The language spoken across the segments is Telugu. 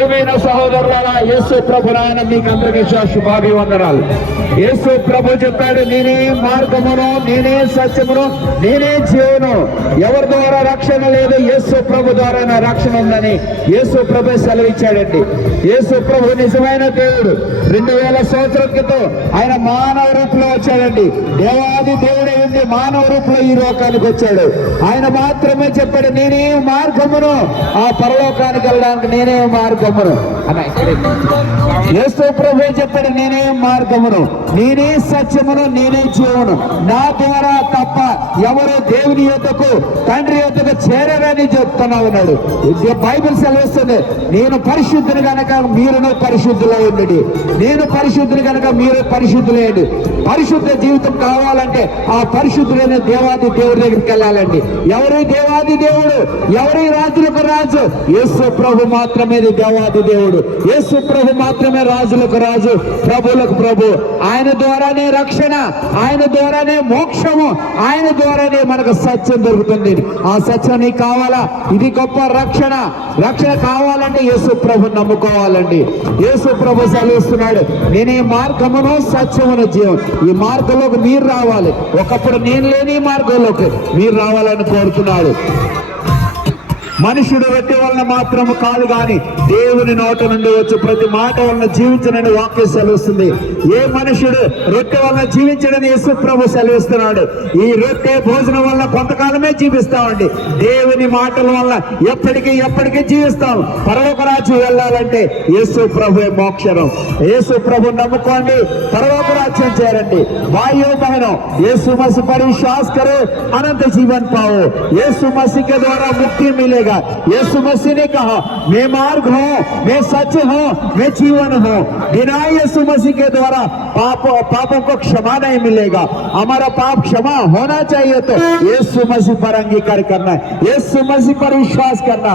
ప్రియమైన సహోదరులారా, యేసు ప్రభు నాయన మీకు అందరికీ శుభాభివందనాలు. యేసు ప్రభు చెప్పాడు, నేనే మార్గమును, నేనే సత్యమును, నేనే జీవను, ఎవరి ద్వారా రక్షణ లేదు, యేసు ప్రభు ద్వారా నా రక్షణ ఉందని యేసు ప్రభు సెలవిచ్చాడండి. యేసు ప్రభు నిజమైన దేవుడు. 2000 సంవత్సరాల క్రితం ఆయన మానవ రూపంలో వచ్చాడండి. దేవాది దేవుడే ఉండి మానవ రూపంలో ఈ లోకానికి వచ్చాడు. ఆయన మాత్రమే చెప్పాడు, నేనే మార్గమును, ఆ పరలోకానికి వెళ్ళడానికి నేనే మార్గమును. యేసు ప్రభు చెప్పాడు, నేనే మార్గమును, నేనే సత్యమును, నేనే జీవను, నా ద్వారా తప్ప ఎవరు దేవుని యొద్దకు, తండ్రి యొద్దకు చేరరని చెప్తున్నా ఉన్నాడు. బైబిల్ సెలవిస్తుంది, నేను పరిశుద్ధుని కనుక మీరును పరిశుద్ధులై ఉండండి, నేను పరిశుద్ధుని కనుక మీరు పరిశుద్ధులేండి. పరిశుద్ధ జీవితం కావాలంటే ఆ పరిశుద్ధులైన దేవాది దేవుడి దగ్గరికి వెళ్ళాలండి. ఎవరి దేవాది దేవుడు, ఎవరి రాజులకు రాజు? యేసు ప్రభు మాత్రమే దేవాది దేవుడు. యేసు ప్రభు మాత్రమే రాజులకు రాజు, ప్రభులకు ప్రభు. ఆయన ద్వారానే రక్షణ, ఆయన ద్వారానే మోక్షము, ఆయన ద్వారానే మనకు సత్యం దొరుకుతుంది. ఆ సత్యం నీకు కావాలా? ఇది గొప్ప రక్షణ. రక్షణ కావాలంటే యేసు ప్రభు నమ్ముకోవాలండి. యేసు ప్రభు సెలవిస్తున్నాడు, నేనే మార్గమును, సత్యమును, జీవం. ఈ మార్గంలోకి మీరు రావాలి. ఒకప్పుడు నేను లేని మార్గంలోకి మీరు రావాలని కోరుతున్నాడు. మనుషుడు రొట్టె వలన మాత్రము కాదు గాని దేవుని నోట నుండి వచ్చి ప్రతి మాట వలన జీవించనని వాక్యం సెలవుస్తుంది. ఏ మనుషుడు రొట్టె వలన జీవించడని యేసు ప్రభు సెలవిస్తున్నాడు. ఈ రొట్టె భోజనం వలన కొంతకాలమే జీవిస్తామండి. దేవుని మాటల వల్ల ఎప్పటికీ జీవిస్తాం. పరలోక రాజ్యం వెళ్ళాలంటే యేసు ప్రభు మోక్షరం. యేసు ప్రభు నమ్ముకోండి, పరలోక రాజ్యం చేరండి. भाइयों बहनों, यीशु मसीह पर विश्वास करो, अनंत जीवन पाओ। यीशु मसीह के द्वारा मुक्ति मिलेगा। यीशु मसीह ने कहा, मैं मार्ग हूँ, मैं सच हूँ, मैं जीवन हूँ। बिना यीशु मसीह के द्वारा पापों को क्षमा नहीं मिलेगा। हमारा पाप क्षमा होना चाहिए तो यीशु मसीह पर अंगीकार करना है, यीशु मसीह पर विश्वास करना।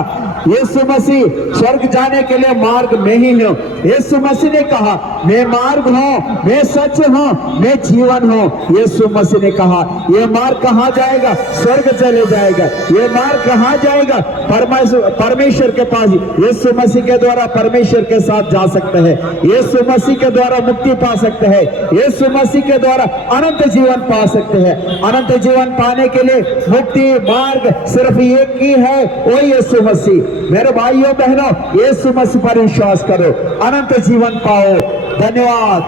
यीशु मसीह स्वर्ग जाने के लिए मार्ग में ही हूँ। यीशु मसीह ने कहा, मैं मार्ग हूँ, मैं सच हूँ, मैं जीवन हूँ। यीशु मसीह ने कहा, ये मार्ग कहाँ जाएगा? स्वर्ग चले जाएगा। ये मार्ग कहाँ जाएगा? परमेश्वर के पास। यीशु मसीह के द्वारा परमेश्वर के साथ जा सकते हैं। यीशु मसीह के द्वारा मुक्ति पा सकते हैं। यीशु मसीह के द्वारा अनंत जीवन पा सकते हैं। अनंत जीवन पाने के लिए मुक्ति मार्ग सिर्फ एक ही है, वो यीशु मसीह। मेरे भाइयों बहनों, यीशु मसीह पर विश्वास करो, अनंत जीवन पाओ। धन्यवाद।